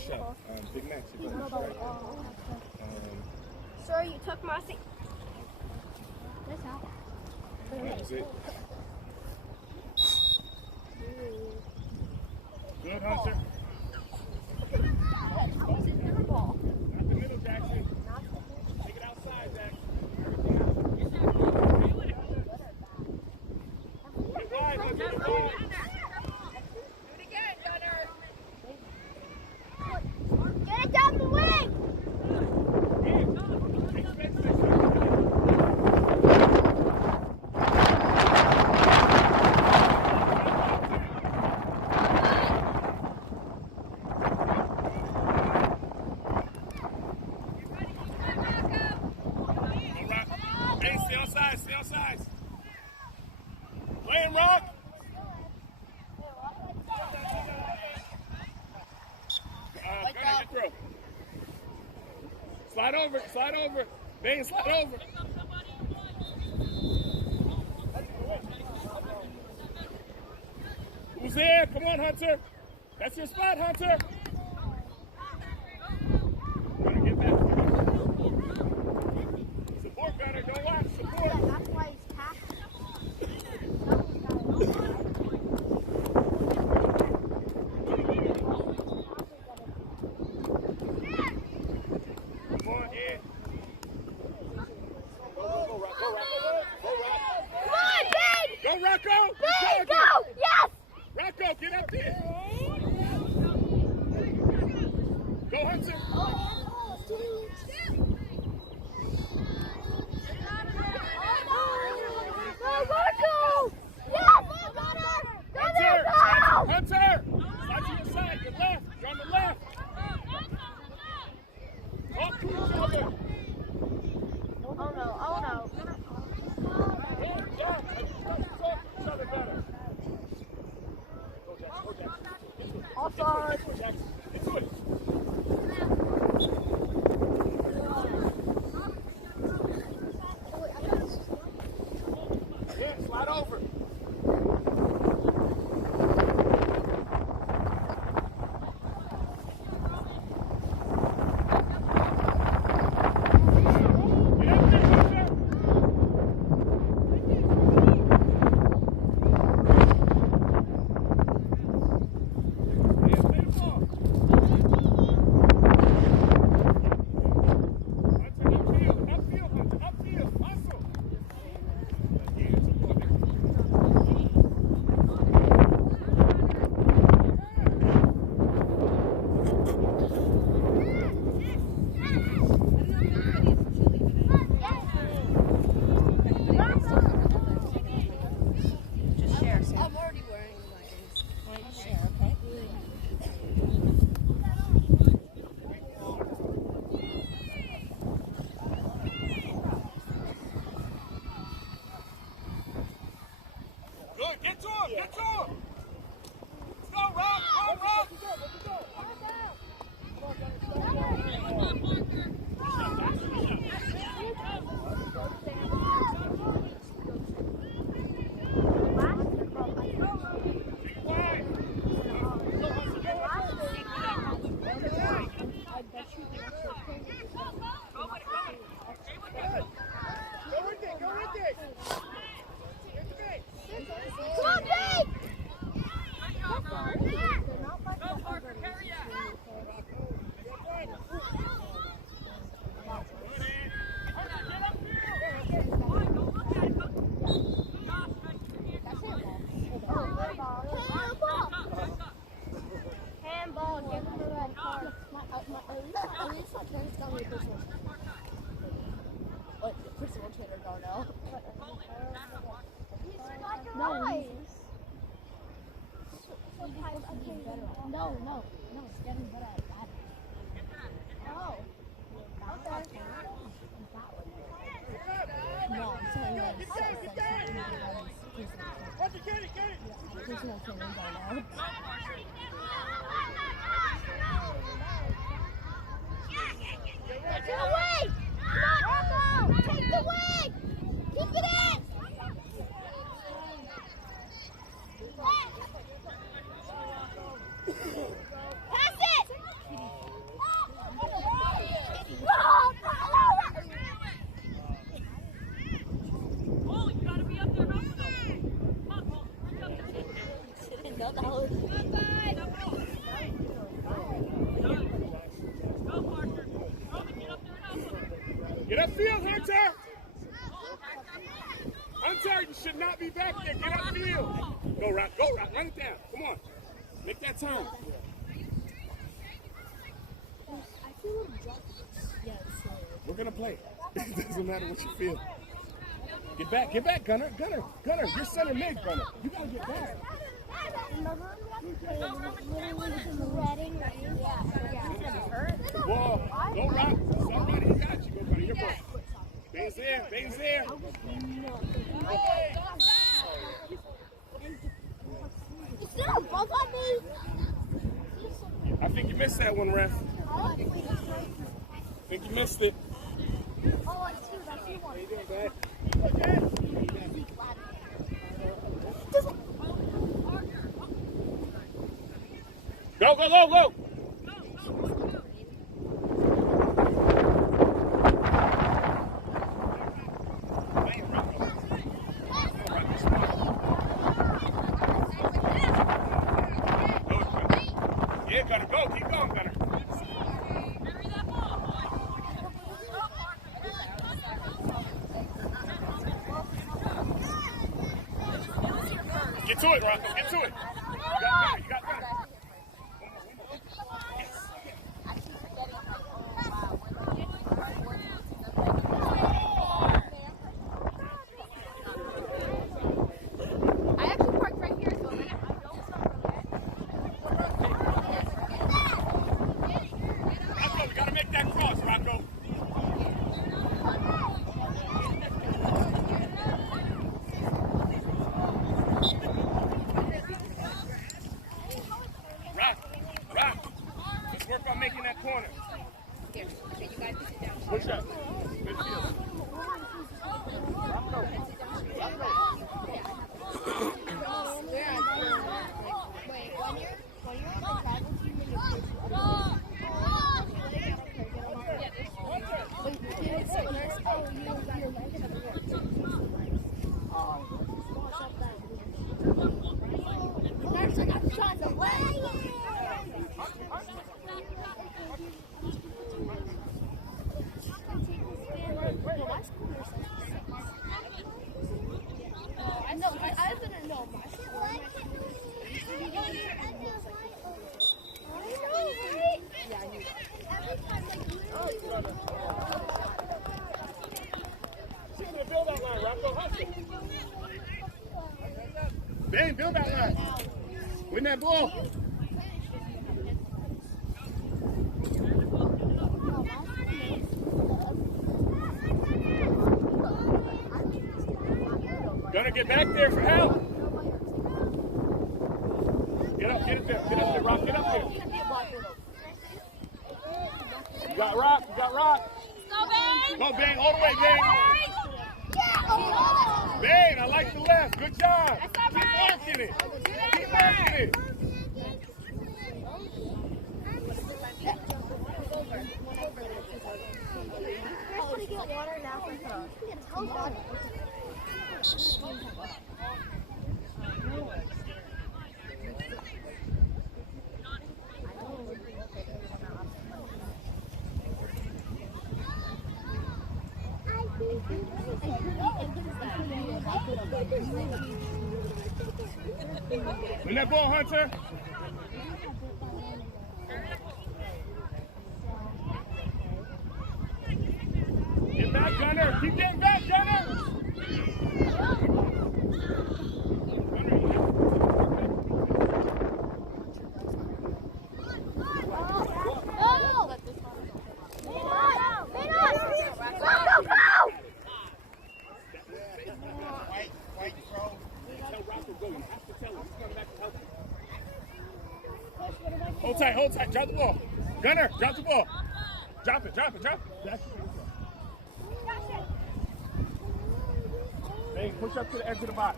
Good shot. Big Max, you got it. Sorry, you took my seat. That was it. Good, Hunter. Not the middle, Jackson. Take it outside, Jackson. Get wide, Hunter. Get wide. Get it down the wing! Hey, stay on sides, stay on sides. Play him, Rock. Gunner, get through. Slide over, slide over. Bang, slide over. Who's there? Come on, Hunter. That's your spot, Hunter. Gunner, get back. Support, Gunner. Don't watch. Support. That's why he's tackling. Come on, in. Go, Rocco! Big, go! Yes! Rocco, get up there! Go, Hunter! Go, Marco! Yes! Hunter! Hunter! Slide to your side, your left. You're on the left. Talk to each other. Oh no, oh no. Yeah, talk to each other better. Go, Jackson. Go, Jackson. Offside. Get to it, Jackson. Get to it. Yeah, slide over. Good, get to him, get to him! Let's go, Rock, go, Rock! Come on, Jake! Handball, give him the red card. At least my parents got me a personal trainer. What? Personal trainer, Darnell? Nice. No, it's getting better at that. Oh. Okay. No, I'm saying that it's personal trainer, Darnell. Take it away! Come on, Rocco! Take the wing! Keep it in! Pass it! thought that was. Get upfield, Hunter! Hunter, you should not be back there. Get upfield. Go, Rock. Go, Rock. Run it down. Come on. Make that turn. We're going to play. It doesn't matter what you feel. Get back, Gunner. Gunner, you're center mid, Gunner. You got to get back. Wall. Go, Rock. Somebody got you. Go, Gunner. You're good. Bane's there. Bane's there. I think you missed that one, ref. I think you missed it. Oh, I see one. How you doing, man? Go, go, go, go! Yeah, gotta go. Keep going, Gunner. Get to it, Rocco. Get to it. You got Gunner. Push up. Good field. Bang, build that line. Win that ball. Gonna get back there for help. Get up there, Rock, get up there. You got Rock. Go, Bang! Go, Bang, all the way, Bang. Bang, I like the left. Good job. Keep working it. Keep working it. Win that ball, Hunter. Get back, Gunner. Keep getting back, Gunner. Hold tight, drop the ball. Gunner, drop the ball. Drop it. Hey, push up to the edge of the box.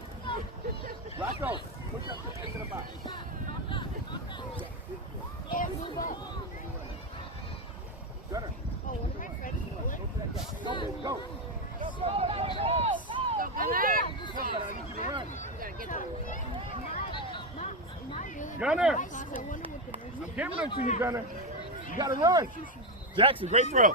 Rocco, push up to the edge of the box. Gunner. Go. Gunner. I need you to run. You gotta get there. Gunner. I'm giving them to you, Gunner. You gotta run. Jackson, great throw.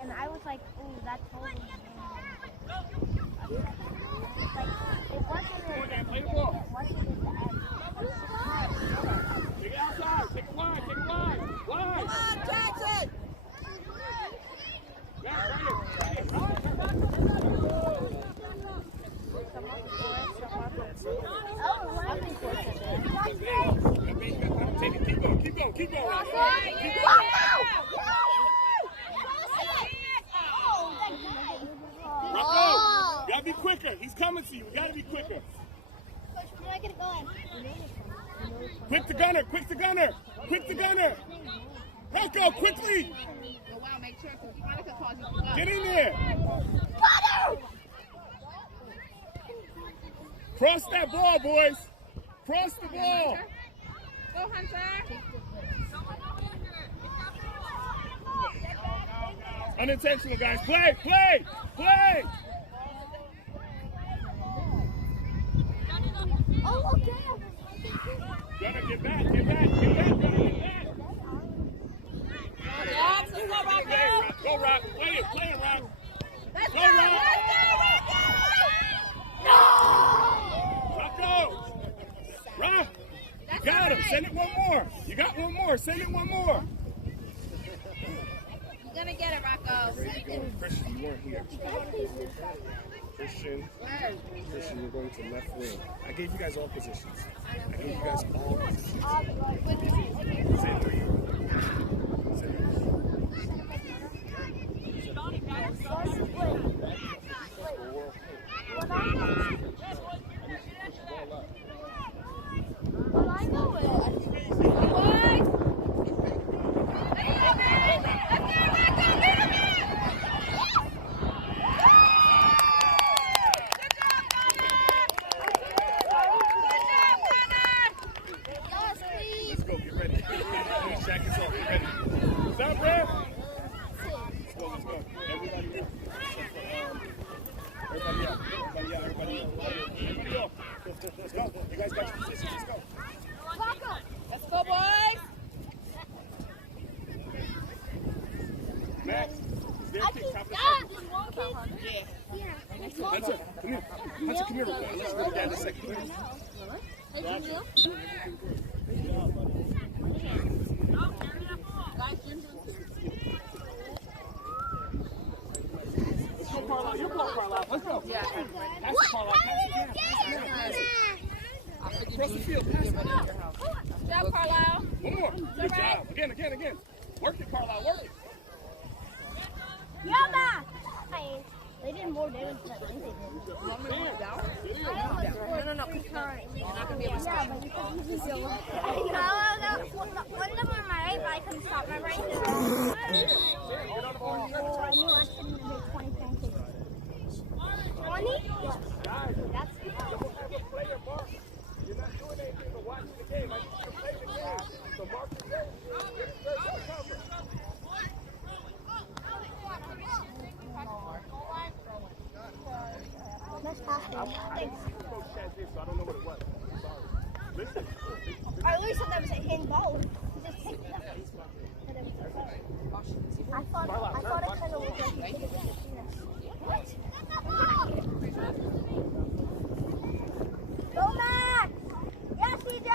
And I was like, oh, that's totally like, it wasn't Play the ball. Take it outside. Take it wide. Take it wide. Wide. Come on, Jackson! Yeah, right here. Take it. Keep going. Keep going. Keep going. Rocco, you gotta be quicker. He's coming to you. You gotta be quicker. Coach, where do I get it going? Quick to Gunner. Quick to Gunner. Quick to Gunner. Rocco, quickly. Go out, make sure, because Monica calls you to go. Get in there. Cross that ball, boys. Cross the ball. Go, Hunter. Unintentional, guys. Play, play, play. Oh, okay. Gunner, get back, get back, get back, Gunner, get back. Let's go, Rock. Go, Rock. Play it, Rock. Let's Go, go, Rock. Rocco. Rock. You got him. Send it one more. You got one more. Send it one more. You're going to get it, Rocco. There you go. Christian, you weren't here. Christian, you're going to left wing. I gave you guys all positions. I gave you guys all positions. Say it 3. Say it. Let's go, get ready. Please, jackets off, get ready. Stop, Brad. Let's go. Everybody up. Everybody up. Everybody up. Let's go. You guys got your positions. Let's go. Let's go, boys. Max, is there a kick? Top of the Hunter, come here. Hunter, come here. Let's go down a second. Let's go, Carlisle. You go, Carlisle. Let's go. Yeah. Pass it, Carlisle. Pass it. Cross the field. Pass it. Good job, Carlisle. One more. Good job. Again. Work it, Carlisle. Work it. They did more damage than I think they did. No. You're not going to be able to stop. One of them were my right, but I couldn't stop my right. I knew I couldn't do 20 pancakes. 20? Yes. That's You're not doing anything but watching the game. I need you to play the game. So mark the game. Cover. That's possible. I Coach Chad did, so I don't know what it was. I'm sorry. Listen. Or at least that was a handball. He just picked it up. I thought it kind of looked like he did it. What? Go back! Yes, CJ!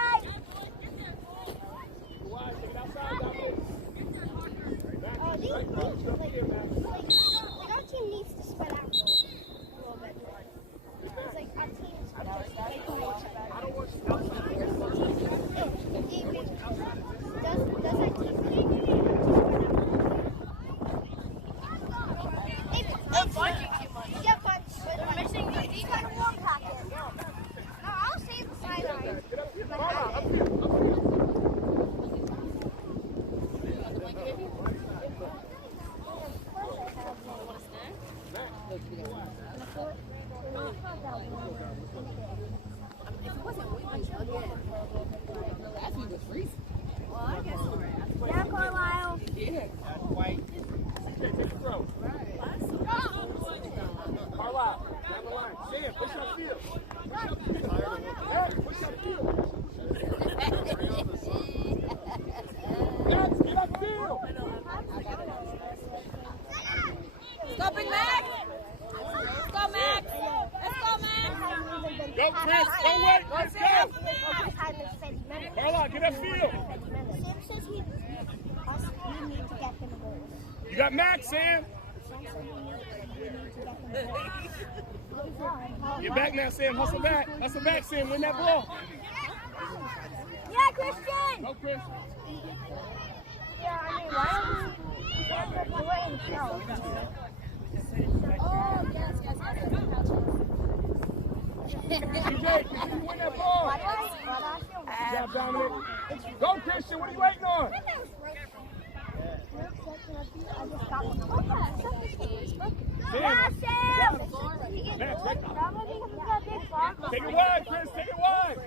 Our team needs to spread out a little bit. It's like our team is just making each other. Does our team Chris. Don't wait. Let's go. Carla, get that field. Sam says we need to get him goals. You got Max, Sam. Sam said we need to get him goals. Get back now, Sam. Hustle back. Hustle back, Sam. Win that ball. Yeah, Christian! Go, Chris. Yeah, I mean, why don't we do it himself? Oh, yes. DJ, you win that ball. Good job, Dominic. Go, Christian. What are you waiting on? I just got one. Take it wide, Chris. Take it wide.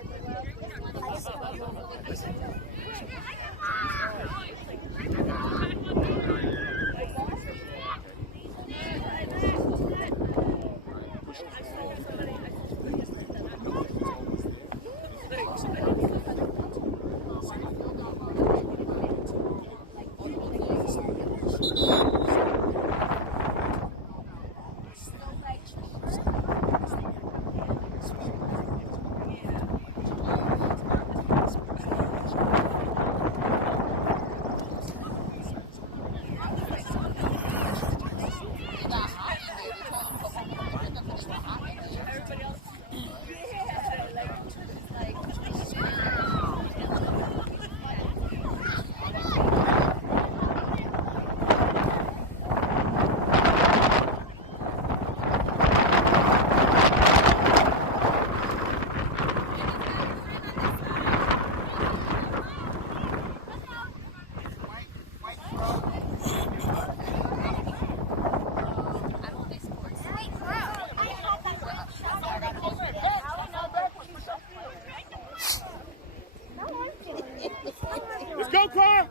Let's go, Carl.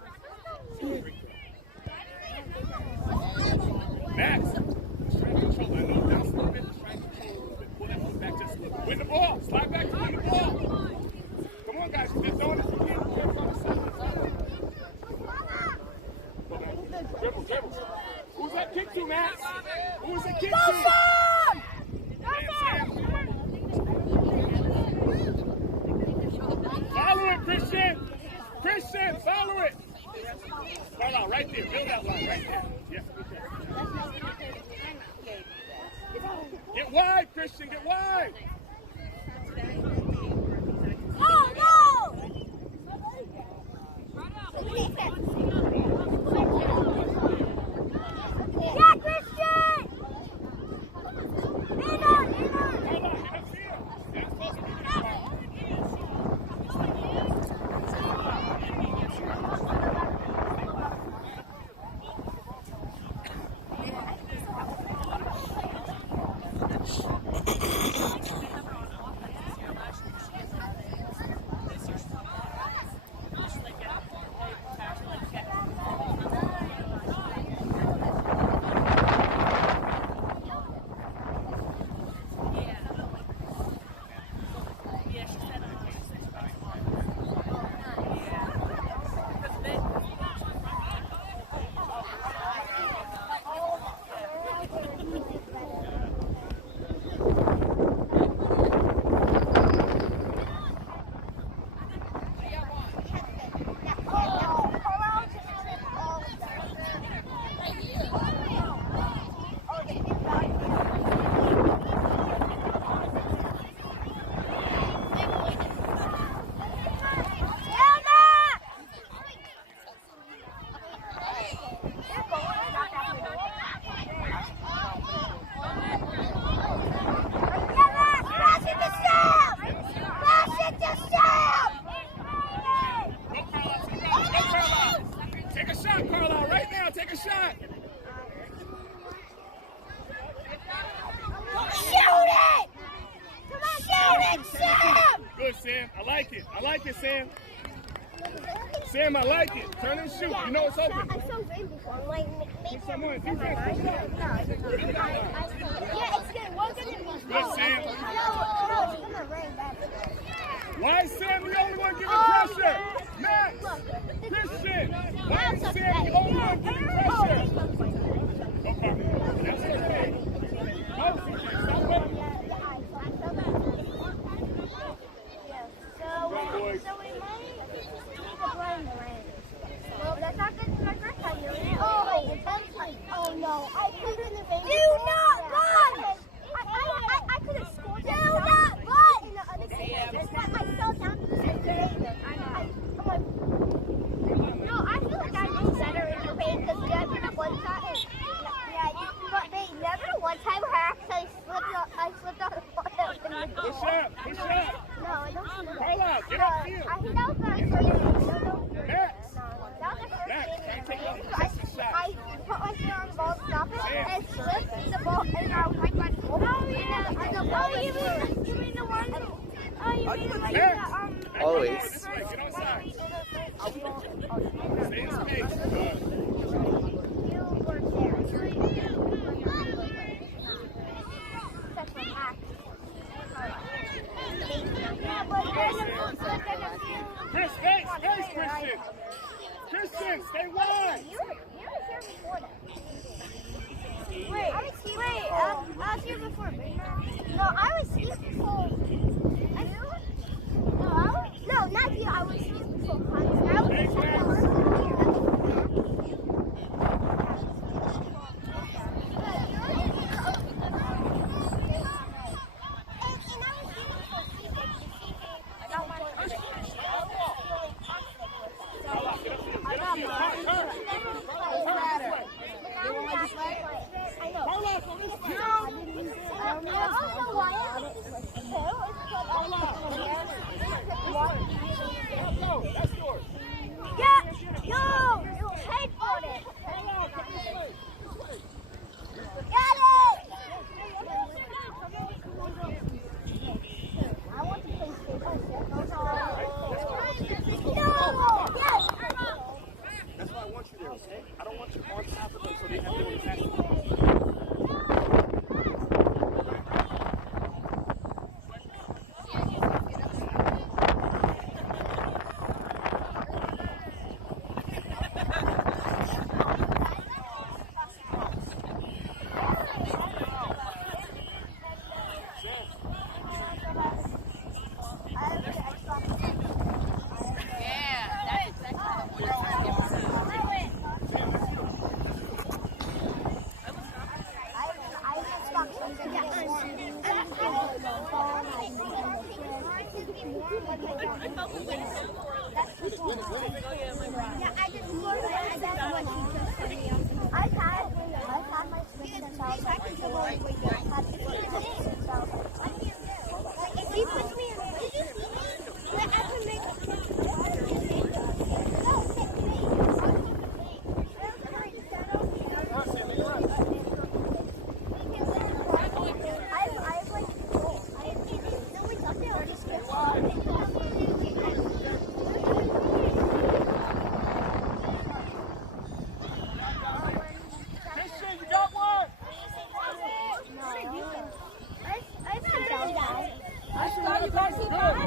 Max. Win the ball. Slide back to win the ball. Come on, guys. Keep doing it. Dribble. Who's that kick to, Max? Who's that kick to? Follow it, Christian. Christian, follow it. Start out right there. Build that line right there. Yeah. Get wide, Christian. Get wide. Oh, no! Yeah, Christian! In on! Sam. I like it. I like it, Sam. Sam, I like it. Turn and shoot. You know it's open. I saw rain before. I'm like, maybe Someone, I'm defense, push it up. yeah, it's good. We're gonna be Good, Sam. No, it's gonna rain bad. Why is Sam the only one giving pressure? Max, Christian, why is Sam the only one giving pressure? Okay, that's okay. No, CJ, stop running. up. Push up. No, I don't see that. Carla, get up here. I think that was the first game. Next. That was the first Next. game. Try to take one contested shot. I put my finger on the ball to stop it, and it slipped the ball, and I was like, oh, yeah. And the ball was you mean the one? Oh, you mean like the, Always. This way. Get outside. Stay in space. Good. You were there. That's an act. Yeah, but Chris, space, Christian. Christian, stay wide. You were here before that. Wait, I was here before. No, I was here before. No, not you. I was here before. I was That's why I want you there, okay? I don't want you on top of them so they have to attack. I've had my swing since I was like, if you push me, did you see me? I can make I've like, no one's up there, I'll just get Christian, you got one! I saw you guys.